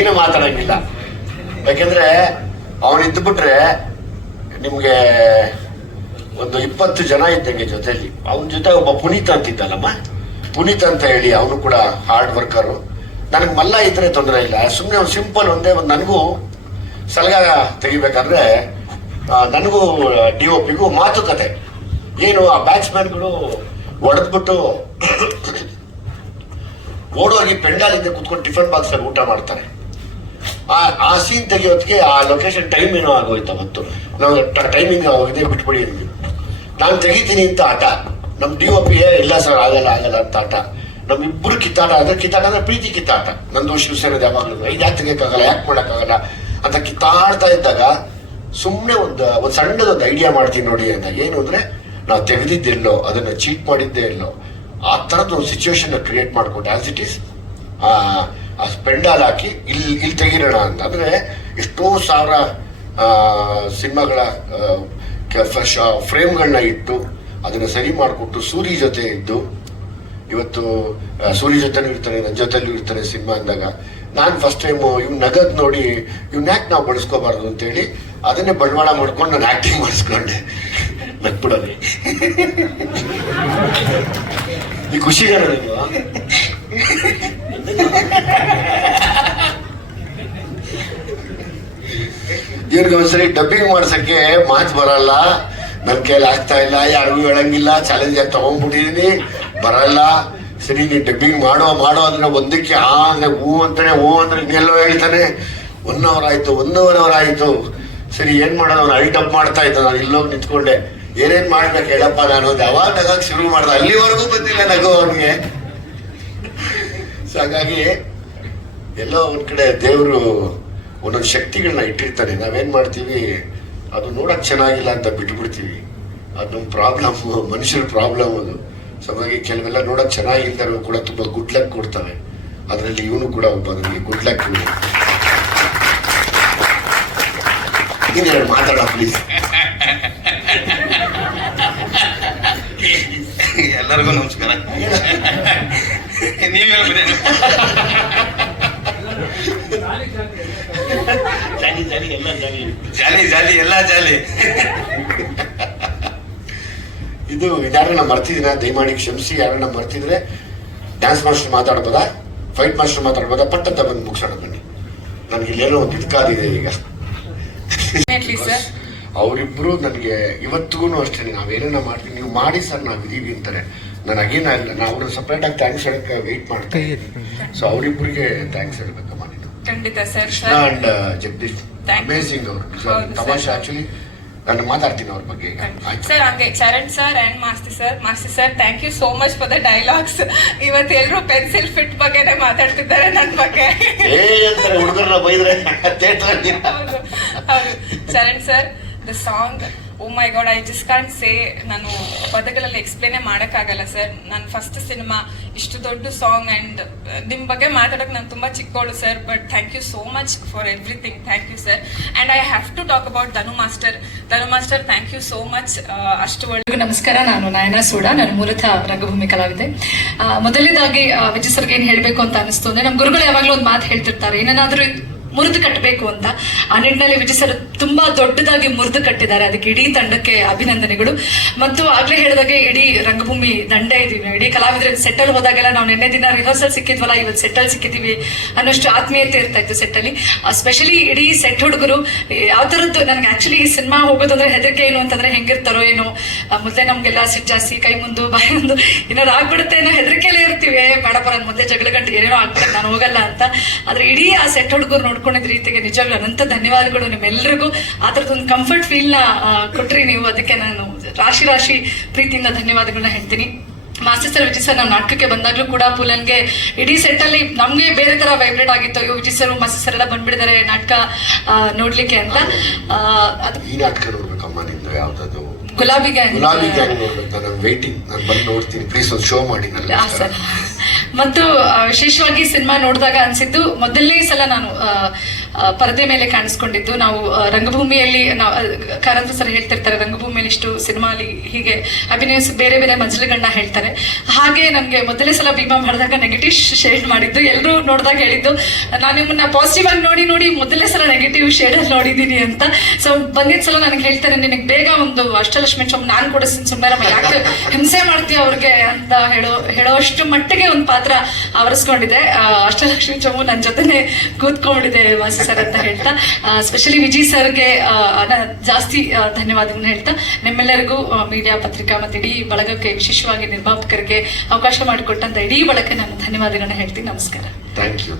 ಏನು ಮಾತಾಡಂಗಿಲ್ಲ. ಯಾಕೆಂದ್ರೆ ಅವನಿದ್ದುಬಿಟ್ರೆ ನಿಮ್ಗೆ ಒಂದು 20 ಜನ ಇದ್ದಂಗೆ ಜೊತೆಲಿ. ಅವನ ಜೊತೆ ಒಬ್ಬ ಪುನೀತ್ ಅಂತಿದ್ದಲ್ಲಮ್ಮ, ಪುನೀತ್ ಅಂತ ಹೇಳಿ, ಅವನು ಕೂಡ ಹಾರ್ಡ್ ವರ್ಕರು. ನನಗೆ ಮಲ್ಲ ಇದ್ರೆ ತೊಂದರೆ ಇಲ್ಲ, ಸುಮ್ಮನೆ ಒಂದು ಸಿಂಪಲ್ ಒಂದೇ ಒಂದು. ನನಗೂ ಸಲಗ ತೆಗಿಬೇಕಾದ್ರೆ ನನಗೂ DOPಗೂ ಮಾತುಕತೆ ಏನು, ಆ ಬ್ಯಾಟ್ಸ್ಮನ್ಗಳು ಹೊಡೆದ್ಬಿಟ್ಟು ಓಡೋಗಿ ಪೆಂಡಾಲಿಂದ ಕುತ್ಕೊಂಡು ಟಿಫನ್ ಬಾಕ್ಸ್ ಅಲ್ಲಿ ಊಟ ಮಾಡ್ತಾರೆ. ಆ ಸೀನ್ ತೆಗಿಯೋದಕ್ಕೆ ಆ ಲೊಕೇಶನ್ ಟೈಮ್ ಏನೋ ಆಗೋಯ್ತು. ಅವತ್ತು ನಾವು ಟೈಮಿಂಗ್ ಇದೆ ಬಿಟ್ಬಿಡಿ ಅಂದ್ವಿ. ನಾನು ತೆಗಿತೀನಿ ಅಂತ ಆಟ, ನಮ್ DOP ಇಲ್ಲ ಸರ್ ಆಗಲ್ಲ ಅಂತ ಆಟ. ನಮ್ಮಿಬ್ಬರು ಕಿತ್ತಾಟ ಅಂದ್ರೆ ಪ್ರೀತಿ ಕಿತ್ತಾಟ. ನಂದು ಶಿವಸೇನದ ಯಾವಾಗಲೂ ಯಾಕೆ ತೆಗಿಯಕ್ಕಾಗಲ್ಲ, ಯಾಕೆ ಮಾಡೋಕ್ಕಾಗಲ್ಲ ಅಂತ ಕಿತ್ತಾಡ್ತಾ ಇದ್ದಾಗ ಸುಮ್ಮನೆ ಒಂದು ಸಣ್ಣದೊಂದು ಐಡಿಯಾ ಮಾಡ್ತೀನಿ ನೋಡಿ ಅಂತ. ಏನು ಅಂದ್ರೆ, ನಾವು ತೆಗೆದಿದ್ದೆಲ್ಲೋ, ಅದನ್ನ ಚೀಟ್ ಮಾಡಿದ್ದೇ ಎಲ್ಲೋ, ಆ ಥರದ್ದು ಒಂದು ಸಿಚುವೇಶನ್ ಕ್ರಿಯೇಟ್ ಮಾಡ್ಕೊಟ್ಟೆ. ಆಸ್ ಇಟ್ ಈಸ್ ಆ ಪೆಂಡಾಲ್ ಹಾಕಿ ಇಲ್ಲಿ ತೆಗಿರೋಣ ಅಂತ. ಅಂದ್ರೆ ಎಷ್ಟೋ ಸಾವಿರ ಸಿನಿಮಾಗಳ ಫ್ರೇಮ್ಗಳನ್ನ ಇಟ್ಟು ಅದನ್ನ ಸರಿ ಮಾಡಿಕೊಟ್ಟು ಸೂರಿ ಜೊತೆ ಇದ್ದು, ಇವತ್ತು ಸೂರಿ ಜೊತೆನೂ ಇರ್ತಾನೆ, ನನ್ನ ಜೊತೆಲೂ ಇರ್ತಾನೆ ಸಿನಿಮಾ ಅಂದಾಗ, ನಾನು ಫಸ್ಟ್ ಟೈಮು ಇವ್ನು ನಗದ್ ನೋಡಿ ಇವ್ನ ಯಾಕೆ ನಾವು ಬಳಸ್ಕೋಬಾರ್ದು ಅಂತೇಳಿ ಅದನ್ನೇ ಬಂಡವಾಳ ಮಾಡ್ಕೊಂಡು ನಾನು ಆಕ್ಟಿಂಗ್ ಮಾಡಿಸ್ಕೊಂಡೆ. ನಗ್ಬಿಡೋದು ಈ ಖುಷಿಗಾರ ಇವ್ರಿಗೆ ಒಂದ್ಸರಿ ಡಬ್ಬಿಂಗ್ ಮಾಡ್ಸಕ್ಕೆ ಮಾತು ಬರಲ್ಲ, ನನ್ನ ಕೈಲಿ ಆಗ್ತಾ ಇಲ್ಲ, ಯಾರಿಗೂ ಹೇಳಂಗಿಲ್ಲ, ಚಾಲೆಂಜ್ ಆಗಿ ತಗೊಂಡ್ಬಿಟ್ಟಿದೀನಿ, ಬರಲ್ಲ. ಸರಿ ನೀನು ಡಬ್ಬಿಂಗ್ ಮಾಡೋ ಅಂದ್ರೆ ಒಂದಕ್ಕೆ ಅಂದ್ರೆ ಹೂ ಅಂದ್ರೆ ಇನ್ನೆಲ್ಲೋ ಹೇಳ್ತಾನೆ. 1 hour ಆಯ್ತು, 1.5 hour ಆಯ್ತು. ಸರಿ ಏನ್ ಮಾಡೋದು, ಅವ್ನು ಐ ಡಬ್ ಮಾಡ್ತಾ ಇದ್ದ, ನಾನು ಇಲ್ಲೋಗಿ ನಿಂತ್ಕೊಂಡೆ. ಏನೇನ್ ಮಾಡ್ಬೇಕು ಹೇಳಪ್ಪ ನಾನು, ಯಾವಾಗ ನಗಕ್ ಶುರು ಮಾಡ್ದೆ, ಅಲ್ಲಿವರೆಗೂ ಬಂದಿಲ್ಲ ನಗು ಅವ್ನಿಗೆ. ಸೊ ಹಾಗಾಗಿ ಎಲ್ಲೋ ಒಂದ್ ಕಡೆ ದೇವರು ಒಂದೊಂದು ಶಕ್ತಿಗಳನ್ನ ಇಟ್ಟಿರ್ತಾನೆ. ನಾವೇನ್ ಮಾಡ್ತೀವಿ, ಅದು ನೋಡಕ್ ಚೆನ್ನಾಗಿಲ್ಲ ಅಂತ ಬಿಟ್ಬಿಡ್ತೀವಿ. ಅದು ನಮ್ಮ ಪ್ರಾಬ್ಲಮ್, ಮನುಷ್ಯರ ಪ್ರಾಬ್ಲಮ್ ಅದು. ಸೊ ಹಾಗಾಗಿ ಕೆಲವೆಲ್ಲ ನೋಡಕ್ ಚೆನ್ನಾಗಿಲ್ದಾರು ಕೂಡ ತುಂಬಾ ಗುಡ್ ಲಕ್ ಕೊಡ್ತವೆ. ಅದರಲ್ಲಿ ಇವನು ಕೂಡ ಒಬ್ಬ ನನಗೆ ಗುಡ್ ಲಕ್. ಇನ್ನೇನು ಮಾತಾಡ ಪ್ಲೀಸ್. ಎಲ್ಲರಿಗೂ ನಮಸ್ಕಾರ. ನೀವ್ ಹೇಳ್ಬಿಟ್ಟೆ ಜಾಲಿ ಎಲ್ಲ ಜಾಲಿ. ಇದು ಯಾರನ್ನ ಮರ್ತಿದ್ದೀನ ದಯಮಾಡಿ ಕ್ಷಮಿಸಿ. ಯಾರನ್ನ ಮರ್ತಿದ್ರೆ ಡ್ಯಾನ್ಸ್ ಮಾಸ್ಟರ್ ಮಾತಾಡ್ಬೋದಾ, ಫೈಟ್ ಮಾಸ್ಟರ್ ಮಾತಾಡ್ಬೋದಾ, ಪಟ್ಟಂತ ಬಂದು ಮುಗಿಸೋಣ ಬನ್ನಿ. ನನಗೆ ಇಲ್ಲೇನೋ ಒಂದು ಇದ್ಕಾದಿದೆ ಈಗ. ಅವರಿಬ್ರು ನನಗೆ ಇವತ್ತಿಗೂ ಅಷ್ಟೇ, ನಾವೇನ ಮಾಡ್ತೀವಿ ನೀವು ಮಾಡಿ ಸರ್, ನಾವು ಇದೀವಿ ಅಂತಾರೆ. ನನಗೇನ ಇಲ್ಲ, ನಾವು ಅವ್ರನ್ನ ಸಪ್ರೇಟ್ ಆಗಿ ಥ್ಯಾಂಕ್ಸ್ ಹೇಳಕ್ಕೆ ವೇಟ್ ಮಾಡ್ತೀವಿ. ಸೊ ಅವರಿಬ್ಬರಿಗೆ ಥ್ಯಾಂಕ್ಸ್ ಹೇಳ್ಬೇಕಮ್ಮ ನೀನು. ಕೃಷ್ಣ ಅಂಡ್ ಜಗದೀಶ್ ಅಮೇಸಿಂಗ್ ಅವರು. ತಮಾಷೆ ಆಕ್ಚುಲಿ ನಾನು ಮಾತಾಡ್ತೀನಿ ಅವ್ರ ಬಗ್ಗೆ ಸರ್. ಹಂಗೆ Charan sir and Masti sir thank you so much for the dialogues. ಇವತ್ತು ಎಲ್ಲರೂ ಪೆನ್ಸಿಲ್ ಫಿಟ್ ಬಗ್ಗೆನೇ ಮಾತಾಡ್ತಿದ್ದಾರೆ ನನ್ನ ಬಗ್ಗೆ. ಹುಡುಗರನ್ನ ಬೈದ್ರೆ ಹೌದು Charan sir, the song, oh my God, I just can't say. ನಾನು ಪದಗಳಲ್ಲಿ ಎಕ್ಸ್ಪ್ಲೇನೇ ಮಾಡೋಕ್ಕಾಗಲ್ಲ ಸರ್. ನನ್ನ ಫಸ್ಟ್ ಸಿನಿಮಾ, ಇಷ್ಟು ದೊಡ್ಡ ಸಾಂಗ್, ಅಂಡ್ ನಿಮ್ಮ ಬಗ್ಗೆ ಮಾತಾಡೋಕೆ ನಾನು ತುಂಬ ಚಿಕ್ಕವಳು sir. But thank you so much for everything. Thank you sir. And I have to talk about Dhanu master thank you so much. ಅಷ್ಟು ಒಳ್ಳೆ ನಮಸ್ಕಾರ. ನಾನು ನಯನಾ ಸೂಡ, ನಾನು ಮೂಲತಃ ರಂಗಭೂಮಿ ಕಲಾವಿದೆ. ಮೊದಲನೇದಾಗಿ ವಿಜಯ್ ಸರ್ಗೆ ಏನ್ ಹೇಳ್ಬೇಕು ಅಂತ ಅನಿಸ್ತು ಅಂದ್ರೆ, ನಮ್ಮ ಗುರುಗಳು ಯಾವಾಗ್ಲೂ ಒಂದು ಮಾತು ಹೇಳ್ತಿರ್ತಾರೆ, ಏನಾದ್ರೂ ಮುರಿದು ಕಟ್ಟಬೇಕು ಅಂತ. ಆ ನಿಟ್ಟಿನಲ್ಲಿ ವಿಜಯ್ ಸರ್ ತುಂಬಾ ದೊಡ್ಡದಾಗಿ ಮುರಿದು ಕಟ್ಟಿದ್ದಾರೆ. ಅದಕ್ಕೆ ಇಡೀ ತಂಡಕ್ಕೆ ಅಭಿನಂದನೆಗಳು. ಮತ್ತು ಆಗ್ಲೇ ಹೇಳಿದಾಗೆ ಇಡೀ ರಂಗಭೂಮಿ ದಂಡೆ ಇದೀವಿ, ಇಡೀ ಕಲಾವಿದ್ರ ಸೆಟ್ಟಲ್ ಹೋದಾಗೆಲ್ಲ ನಾವು ನಿನ್ನೆ ದಿನ ರಿಹರ್ಸಲ್ ಸಿಕ್ಕಿದ್ವಲ್ಲ, ಇವತ್ತು ಸೆಟ್ಟಲ್ ಸಿಕ್ಕಿದೀವಿ ಅನ್ನೋಷ್ಟು ಆತ್ಮೀಯತೆ ಇರ್ತಾ ಇತ್ತು ಸೆಟ್ಟಲ್ಲಿ. ಸ್ಪೆಷಲಿ ಇಡೀ ಸೆಟ್ ಹುಡುಗರು ಯಾವ ತರದ್ದು, ನನಗೆ ಆಕ್ಚುಲಿ ಈ ಸಿನಿಮಾ ಹೋಗೋದಂದ್ರೆ ಹೆದರಿಕೆ ಏನು ಅಂತಂದ್ರೆ ಹೆಂಗಿರ್ತಾರೋ ಏನೋ, ಮೊದಲೇ ನಮ್ಗೆಲ್ಲ ಸಿಟ್ಟು ಜಾಸ್ತಿ, ಕೈ ಮುಂದು ಬಾಯಿ ಮುಂದು ಏನಾದ್ರು ಆಗ್ಬಿಡುತ್ತೆ ಏನೋ ಹೆದರಿಕೆಯಲ್ಲೇ ಇರ್ತೀವಿ. ಬೇಡಪ್ಪ ನನ್ನ ಮೊದಲೇ ಜಗಳ ಗಂಟೆ ಏನೇನೋ ಆಗ್ಬಿಡುತ್ತೆ, ನಾನು ಹೋಗಲ್ಲ ಅಂತ. ಆದ್ರೆ ಇಡೀ ಆ ಸೆಟ್ ಹುಡುಗರು ನೋಡ್ಕೊಂಡಿದ್ದ ರೀತಿಗೆ ನಿಜವಾಗ್ಲೂ ಅನಂತ ಧನ್ಯವಾದಗಳು ನಿಮ್ಮೆಲ್ಲರಿಗೂ. ಆ ಥರದೊಂದು ಕಂಫರ್ಟ್ ಫೀಲ್ ನ ಕೊಟ್ರಿ ನೀವು, ಅದಕ್ಕೆ ನಾನು ರಾಶಿ ಪ್ರೀತಿಯಿಂದ ಧನ್ಯವಾದಗಳನ್ನ ಹೇಳ್ತೀನಿ. ಮಾಸ್ತಿ ಸರ್, ವಿಜಯ್ ಸರ್ ನಾವು ನಾಟಕಕ್ಕೆ ಬಂದಾಗ್ಲೂ ಕೂಡ ಪುಲನ್ಗೆ ಇಡೀ ಸೆಟ್ ಅಲ್ಲಿ ನಮ್ಗೆ ಬೇರೆ ತರ ವೈಬ್ರೇಟ್ ಆಗಿತ್ತು. ಅಯ್ಯೋ ವಿಜಯ್ ಸರ್ ಮಾಸ್ತಿ ಸರ್ ಎಲ್ಲ ಬಂದ್ಬಿಟ್ಟಿದ್ದಾರೆ ನಾಟಕ ನೋಡ್ಲಿಕ್ಕೆ ಅಂತ. ಈ ನಾಟಕ ನೋಡ್ಬೇಕಮ್ಮ ನಿಂದು ಯಾವ್ದು, ಗುಲಾಬಿ ಗ್ಯಾಂಗ್ ನೋಡ್ಬೇಕು. ನಾನು ವೇಟಿಂಗ್, ನಾನು ಬಂದು ನೋಡ್ತೀನಿ, ಪ್ಲೀಸ್ ಒಂದು ಶೋ ಮಾಡಿ. ಸರ್ ಮತ್ತು ವಿಶೇಷವಾಗಿ ಸಿನಿಮಾ ನೋಡಿದಾಗ ಅನ್ಸಿದ್ದು ಮೊದಲನೇ ಸಲ ನಾನು ಪರದೆ ಮೇಲೆ ಕಾಣಿಸ್ಕೊಂಡಿದ್ದು. ನಾವು ರಂಗಭೂಮಿಯಲ್ಲಿ ನಾವು ಕಾರಂತ ಸರ್ ಹೇಳ್ತಿರ್ತಾರೆ, ರಂಗಭೂಮಿಯಲ್ಲಿ ಇಷ್ಟು ಸಿನಿಮಾಲಿ ಹೀಗೆ ಅಭಿನಯಿಸಿ ಬೇರೆ ಬೇರೆ ಮಜಲುಗಳನ್ನ ಹೇಳ್ತಾರೆ. ಹಾಗೆ ನನಗೆ ಮೊದಲನೇ ಸಲ ಭೀಮಾ ಮಾಡಿದಾಗ ನೆಗೆಟಿವ್ ಶೇಡ್ ಮಾಡಿದ್ದು. ಎಲ್ಲರೂ ನೋಡಿದಾಗ ಹೇಳಿದ್ದು, ನಾನು ನಿಮ್ಮನ್ನ ಪಾಸಿಟಿವ್ ಆಗಿ ನೋಡಿ ನೋಡಿ ಮೊದಲನೇ ಸಲ ನೆಗೆಟಿವ್ ಶೇಡಲ್ಲಿ ನೋಡಿದ್ದೀನಿ ಅಂತ. ಸೊ ಬಂದಿದ್ದ ಸಲ ನನಗೆ ಹೇಳ್ತಾರೆ, ನಿನಗೆ ಬೇಗ ಒಂದು ಅಷ್ಟಲಕ್ಷ್ಮಿ ಚೊಂಬು ನಾನು ಕೊಡಿಸ್ತೀನಿ, ಸುಮ್ಮನೆ ಯಾಕೆ ಹಿಂಸೆ ಮಾಡ್ತೀಯ ಅವ್ರಿಗೆ ಅಂತ ಹೇಳೋಷ್ಟು ಮಟ್ಟಿಗೆ ಒಂದು ಪಾತ್ರ ಆವರಿಸ್ಕೊಂಡಿದೆ. ಅಷ್ಟಲಕ್ಷ್ಮಿ ಚೊಂಬು ನನ್ನ ಜೊತೆನೆ ಕೂತ್ಕೊಂಡಿದೆ ವಾಸಿ ಸರ್ ಅಂತ ಹೇಳ್ತಾ, ಸ್ಪೆಷಲಿ ವಿಜಯ್ ಸರ್ಗೆ ಜಾಸ್ತಿ ಧನ್ಯವಾದಗಳನ್ನ ಹೇಳ್ತಾ, ನಿಮ್ಮೆಲ್ಲರಿಗೂ ಮೀಡಿಯಾ, ಪತ್ರಿಕಾ ಮತ್ತೆ ಇಡೀ ಬಳಗಕ್ಕೆ, ವಿಶೇಷವಾಗಿ ನಿರ್ಮಾಪಕರಿಗೆ ಅವಕಾಶ ಮಾಡಿಕೊಟ್ಟಂತ ಇಡೀ ಬಳಗಕ್ಕೆ ನಾನು ಧನ್ಯವಾದಗಳನ್ನ ಹೇಳ್ತೀನಿ. ನಮಸ್ಕಾರ. Thank you.